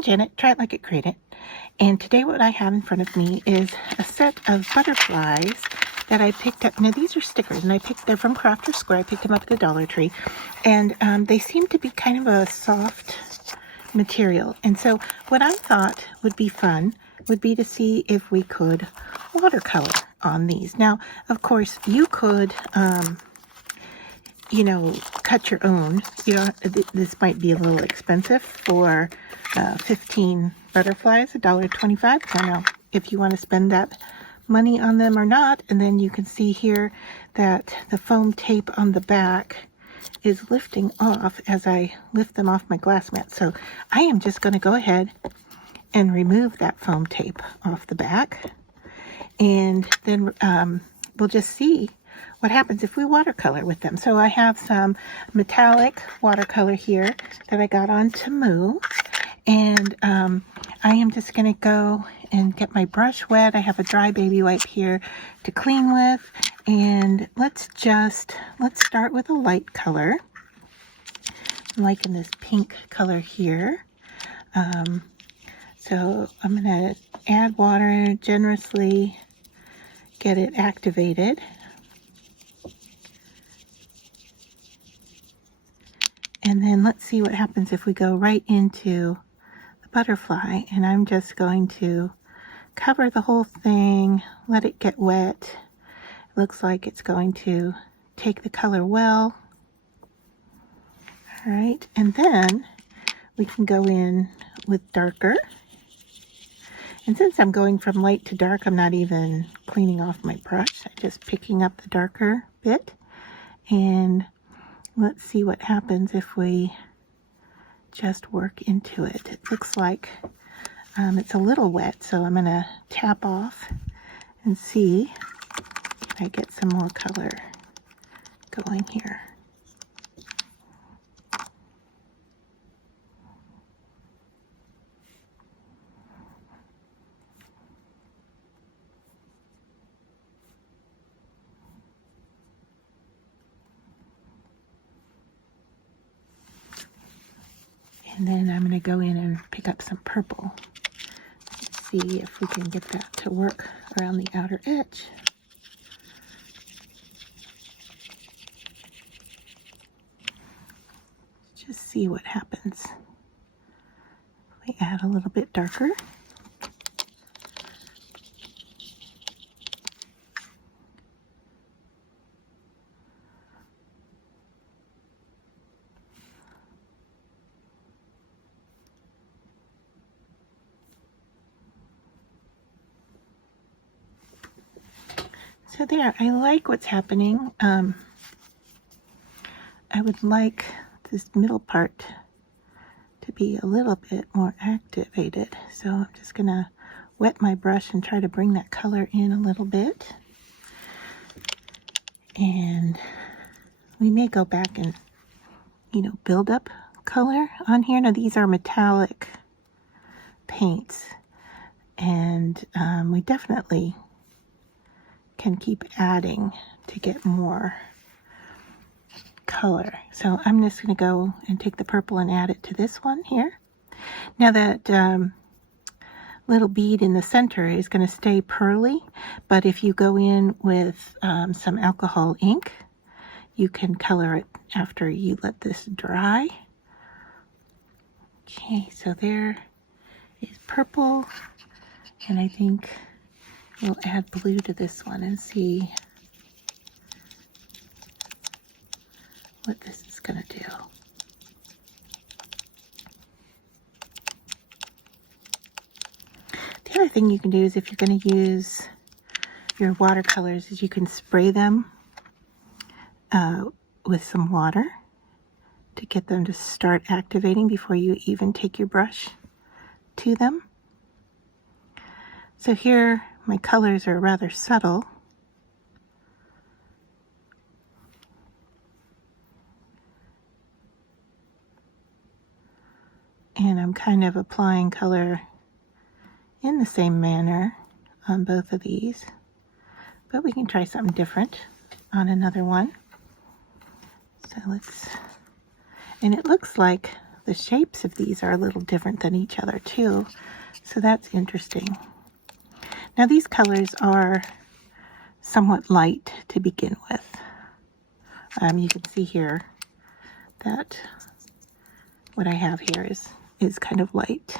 I'm Janet, try it like it, create it. And today what I have in front of me is a set of butterflies that I picked up. Now these are stickers, and they're from Crafter Square. I picked them up at the Dollar Tree. And they seem to be kind of a soft material. And so what I thought would be fun would be to see if we could watercolor on these. Now, of course, you could cut your own. This might be a little expensive for 15 butterflies, $1.25. I don't know if you want to spend that money on them or not. And then you can see here that the foam tape on the back is lifting off as I lift them off my glass mat. So I am just going to go ahead and remove that foam tape off the back. And then we'll just see what happens if we watercolor with them. So I have some metallic watercolor here that I got on Temu, and I am just going to go and get my brush wet. I have a dry baby wipe here to clean with, and let's start with a light color. I'm liking this pink color here. So I'm going to add water generously, get it activated. And then let's see what happens if we go right into the butterfly. And I'm just going to cover the whole thing, let it get wet. It looks like it's going to take the color well. All right, and then we can go in with darker. And since I'm going from light to dark, I'm not even cleaning off my brush. I'm just picking up the darker bit. And let's see what happens if we just work into it. It looks like it's a little wet, so I'm going to tap off and see if I get some more color going here. And then I'm going to go in and pick up some purple. Let's see if we can get that to work around the outer edge. Just see what happens. We add a little bit darker. So there, I like what's happening. I would like this middle part to be a little bit more activated. So I'm just gonna wet my brush and try to bring that color in a little bit. And we may go back and, build up color on here. Now these are metallic paints, and we definitely can keep adding to get more color. So I'm just going to go and take the purple and add it to this one here. Now that little bead in the center is going to stay pearly, but if you go in with some alcohol ink, you can color it after you let this dry. Okay, so there is purple, and I think we'll add blue to this one and see what this is going to do. The other thing you can do is, if you're going to use your watercolors, is you can spray them with some water to get them to start activating before you even take your brush to them. So here my colors are rather subtle. And I'm kind of applying color in the same manner on both of these. But we can try something different on another one. So and it looks like the shapes of these are a little different than each other too. So that's interesting. Now these colors are somewhat light to begin with. You can see here that what I have here is kind of light.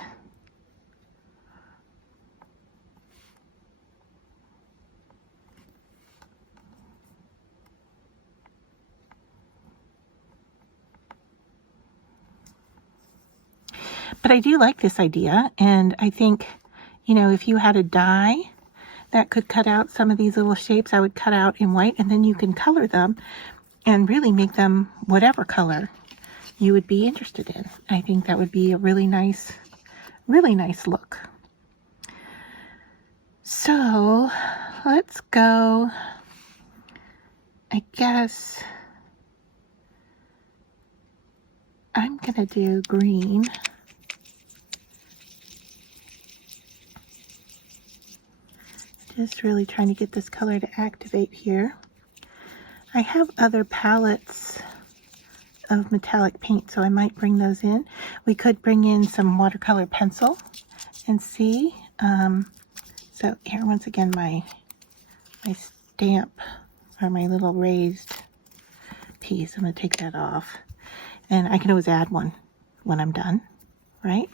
But I do like this idea, and I think, you know, if you had a die that could cut out some of these little shapes, I would cut out in white, and then you can color them and really make them whatever color you would be interested in. I think that would be a really nice look. So let's go, I guess I'm gonna do green. Just really trying to get this color to activate here. I have other palettes of metallic paint, so I might bring those in. We could bring in some watercolor pencil and see. So here, once again, my stamp, or my little raised piece. I'm going to take that off. And I can always add one when I'm done, right?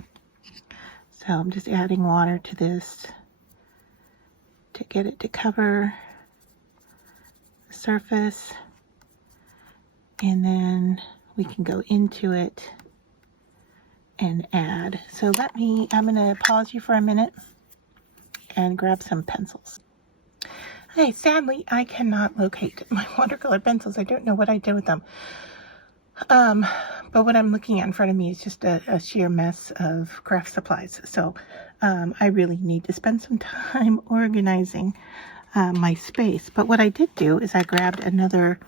So I'm just adding water to this to get it to cover the surface, and then we can go into it and add. So I'm gonna pause you for a minute and grab some pencils. Hey, sadly, I cannot locate my watercolor pencils. I don't know what I did with them. But what I'm looking at in front of me is just a sheer mess of craft supplies. So I really need to spend some time organizing my space. But what I did do is I grabbed another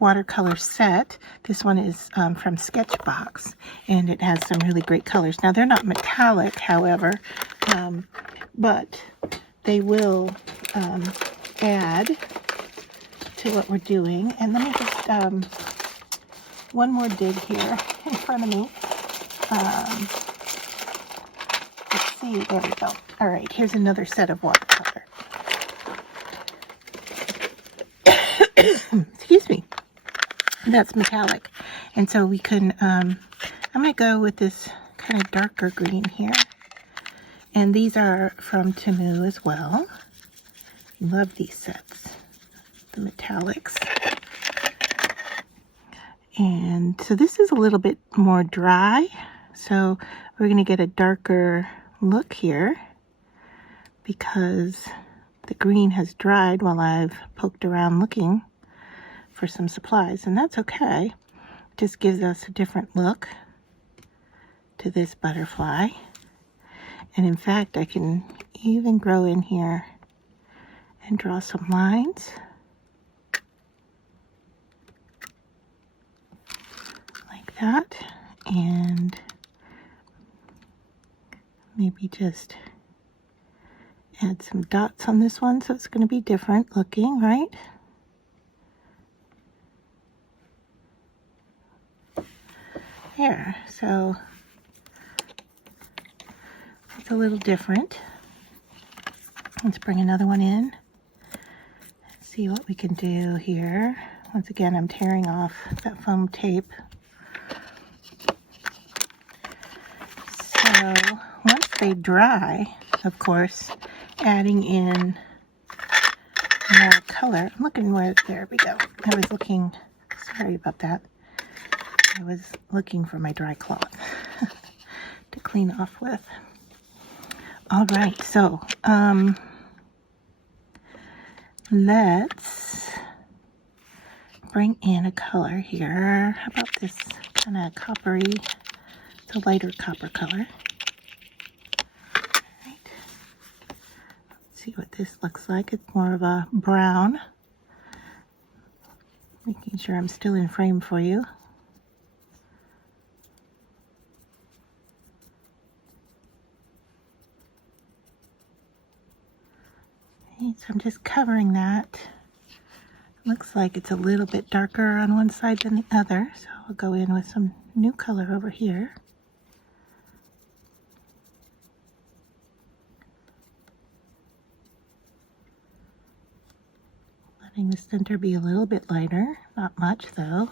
watercolor set. This one is from Sketchbox, and it has some really great colors. Now, they're not metallic, however, but they will add to what we're doing. And let me just one more dig here in front of me. Let's see, there we go. All right, here's another set of watercolor. Excuse me. That's metallic. And so we can, I'm going to go with this kind of darker green here. And these are from Temu as well. Love these sets, the metallics. And so this is a little bit more dry. So we're going to get a darker look here because the green has dried while I've poked around looking for some supplies. And that's okay. It just gives us a different look to this butterfly. And in fact, I can even go in here and draw some lines. That, and maybe just add some dots on this one so it's going to be different looking, right? There, so it's a little different. Let's bring another one in. Let's see what we can do here. Once again, I'm tearing off that foam tape. So once they dry, of course, adding in more color. I'm looking where, there we go. I was looking, sorry about that. I was looking for my dry cloth to clean off with. All right, so let's bring in a color here. How about this kind of coppery, it's a lighter copper color. See what this looks like. It's more of a brown. Making sure I'm still in frame for you. Okay, so I'm just covering that. Looks like it's a little bit darker on one side than the other, so I'll go in with some new color over here. having the center be a little bit lighter, not much though.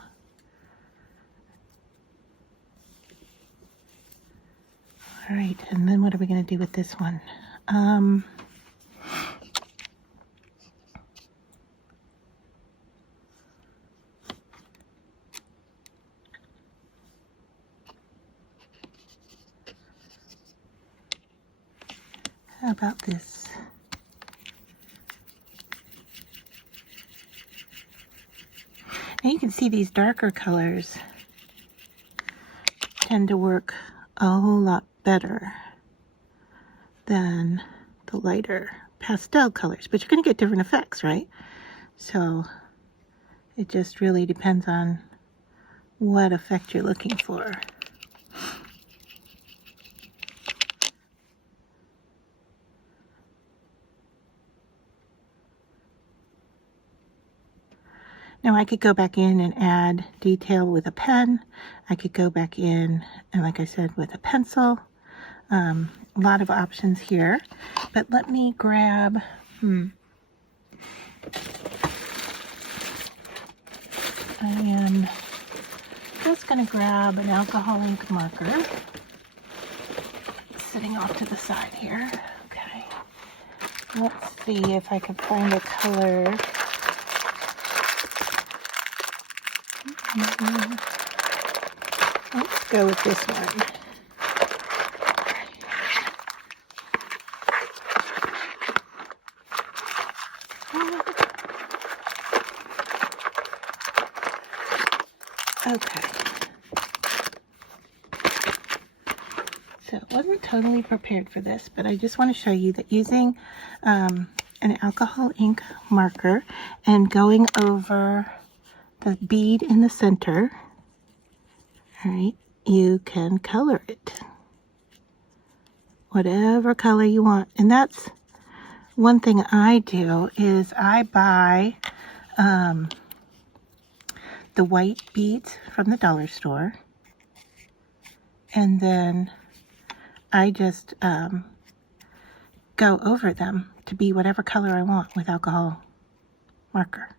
All right, and then what are we going to do with this one? How about this? Now you can see these darker colors tend to work a whole lot better than the lighter pastel colors, but you're going to get different effects, right? So it just really depends on what effect you're looking for. Now I could go back in and add detail with a pen. I could go back in and, like I said, with a pencil. A lot of options here. But let me grab, I am just going to grab an alcohol ink marker. Sitting off to the side here. Okay. Let's see if I can find a color. Let's go with this one. Okay. So I wasn't totally prepared for this, but I just want to show you that using an alcohol ink marker and going over the bead in the center, all right, you can color it whatever color you want. And that's one thing I do, is I buy the white beads from the dollar store, and then I just go over them to be whatever color I want with alcohol marker.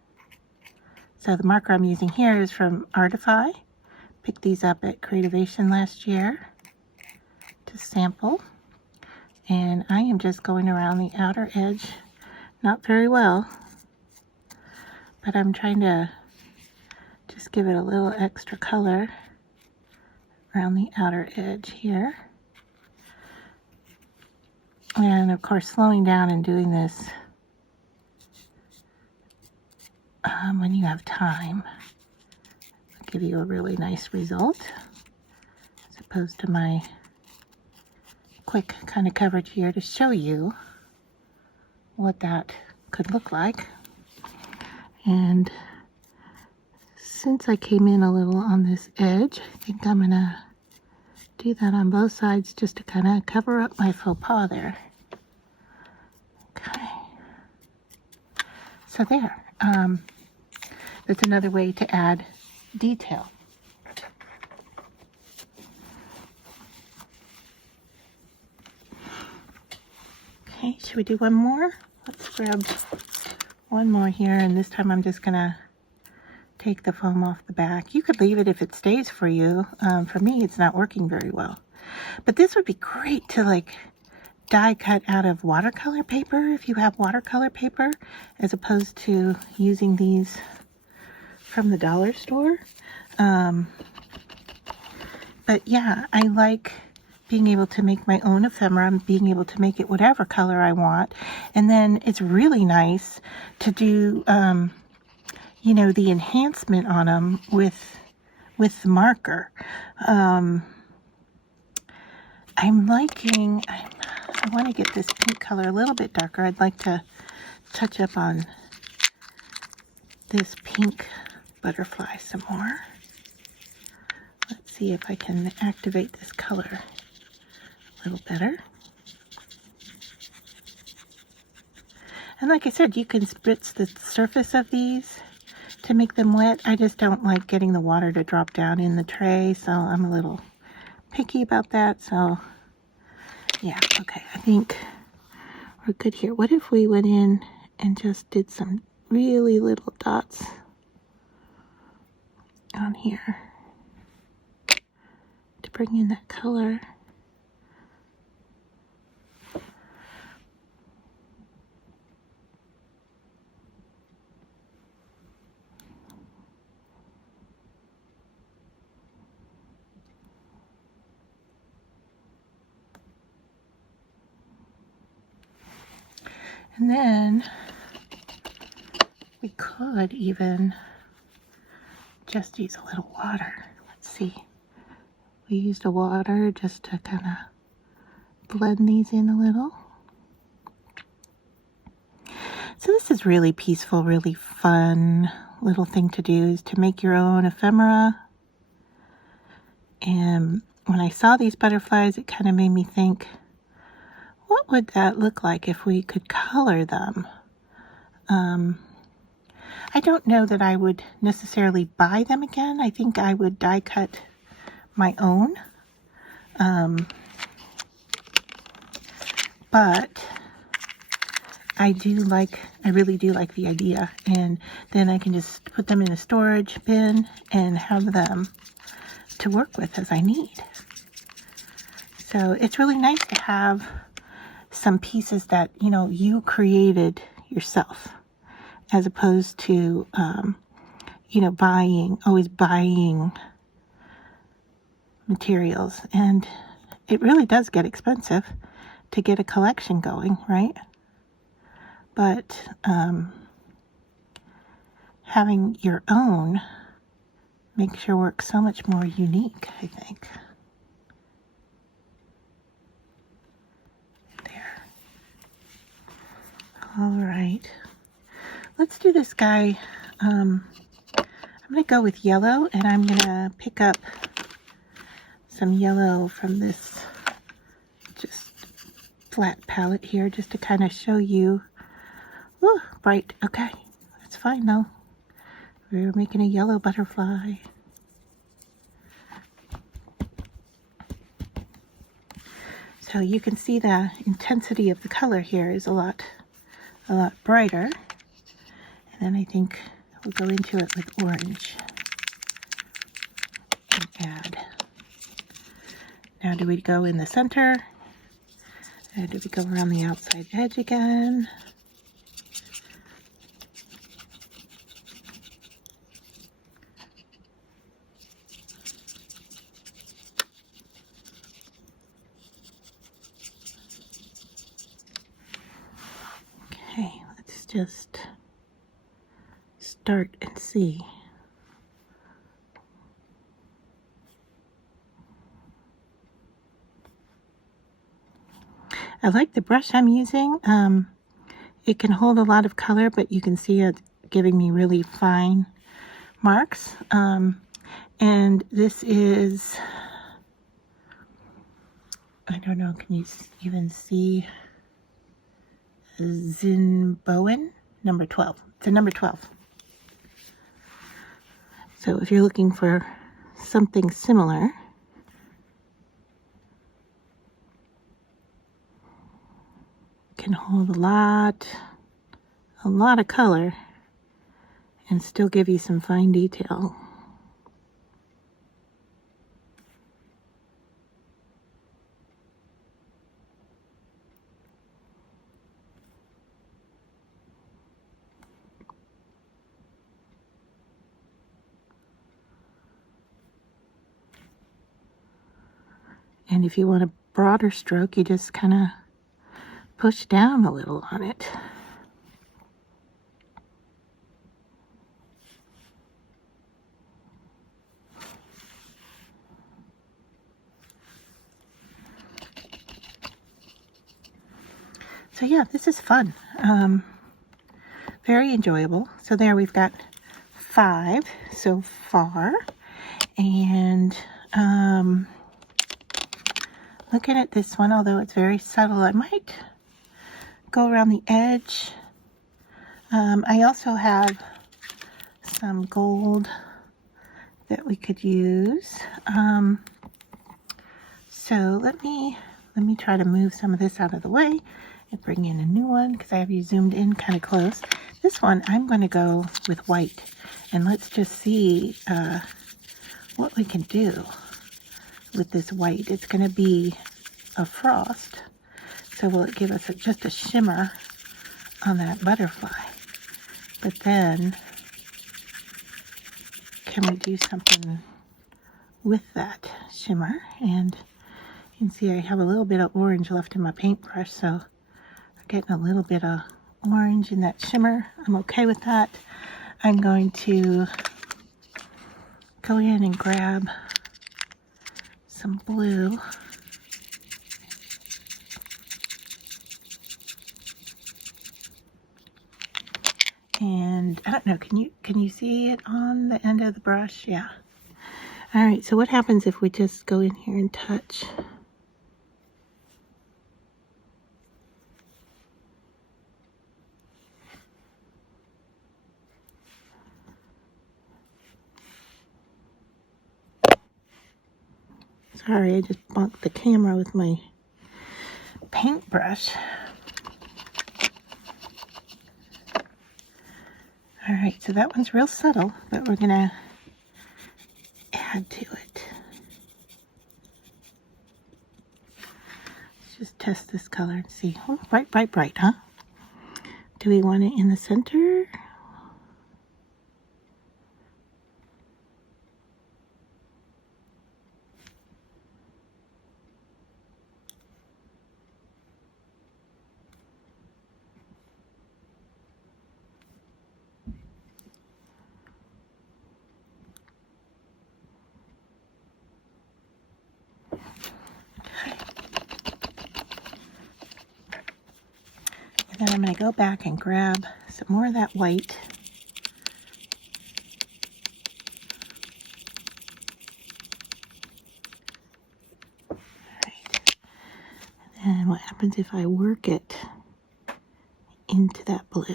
So the marker I'm using here is from Artify. Picked these up at Creativation last year to sample. And I am just going around the outer edge, not very well, but I'm trying to just give it a little extra color around the outer edge here. And of course, slowing down and doing this when you have time will give you a really nice result, as opposed to my quick kind of coverage here to show you what that could look like. And since I came in a little on this edge, I think I'm gonna do that on both sides just to kind of cover up my faux pas there. Okay, so there. That's another way to add detail. Okay, should we do one more? Let's grab one more here, and this time I'm just gonna take the foam off the back. You could leave it if it stays for you. For me, it's not working very well. But this would be great to like die cut out of watercolor paper, if you have watercolor paper, as opposed to using these from the dollar store. But yeah, I like being able to make my own ephemera, being able to make it whatever color I want. And then it's really nice to do, you know, the enhancement on them with the marker. I'm liking, I want to get this pink color a little bit darker. I'd like to touch up on this pink butterfly some more. Let's see if I can activate this color a little better. And like I said, you can spritz the surface of these to make them wet. I just don't like getting the water to drop down in the tray, so I'm a little picky about that. So yeah, okay, I think we're good here. What if we went in and just did some really little dots on here to bring in that color. And then we could even just use a little water. Let's see. We used a water just to kind of blend these in a little. So this is really peaceful, really fun little thing to do, is to make your own ephemera. And when I saw these butterflies, it kind of made me think, what would that look like if we could color them? I don't know that I would necessarily buy them again. I think I would die cut my own. But I really do like the idea. And then I can just put them in a storage bin and have them to work with as I need. So it's really nice to have some pieces that, you know, you created yourself, as opposed to, you know, always buying materials. And it really does get expensive to get a collection going, right? But having your own makes your work so much more unique, I think. There. All right. Let's do this guy. I'm going to go with yellow, and I'm going to pick up some yellow from this just flat palette here, just to kind of show you. Ooh, bright. Okay, that's fine though. We're making a yellow butterfly. So you can see the intensity of the color here is a lot brighter. And then I think we'll go into it with orange and add. Now, do we go in the center? Or do we go around the outside edge again? Okay, let's just start and see. I like the brush I'm using. It can hold a lot of color, but you can see it giving me really fine marks. And this is, I don't know, can you even see? Zinbowen, number 12. It's a number 12. So if you're looking for something similar, can hold a lot of color and still give you some fine detail. And if you want a broader stroke, you just kind of push down a little on it. So yeah, this is fun. Very enjoyable. So there we've got 5 so far. And looking at this one, although it's very subtle, I might go around the edge. I also have some gold that we could use. So let me try to move some of this out of the way, and bring in a new one because I have you zoomed in kind of close. This one, I'm going to go with white. And let's just see what we can do with this white. It's going to be a frost. So will it give us just a shimmer on that butterfly? But then, can we do something with that shimmer? And you can see I have a little bit of orange left in my paintbrush, so I'm getting a little bit of orange in that shimmer. I'm okay with that. I'm going to go in and grab some blue. And I don't know, can you see it on the end of the brush? Yeah. All right, so what happens if we just go in here and touch? Sorry, I just bumped the camera with my paintbrush. All right, so that one's real subtle, but we're gonna add to it. Let's just test this color and see. Oh, bright, bright, bright, huh? Do we want it in the center? Then I'm going to go back and grab some more of that white. Right. And what happens if I work it into that blue?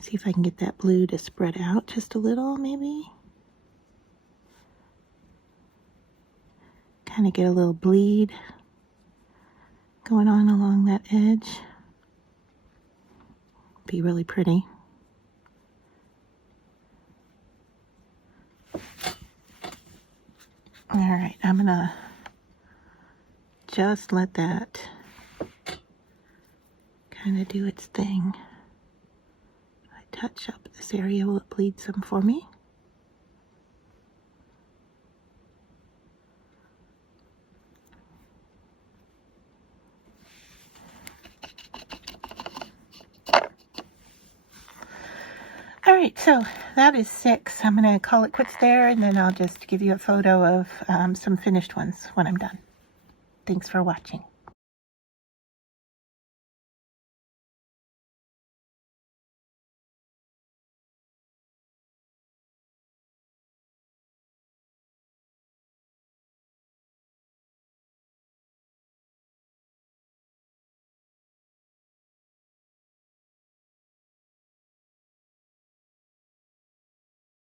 See if I can get that blue to spread out just a little, maybe. Kind of get a little bleed going on along that edge. Be really pretty. All right, I'm gonna just let that kind of do its thing. If I touch up this area, will it bleed some for me? All right, so that is 6. I'm going to call it quits there, and then I'll just give you a photo of some finished ones when I'm done. Thanks for watching.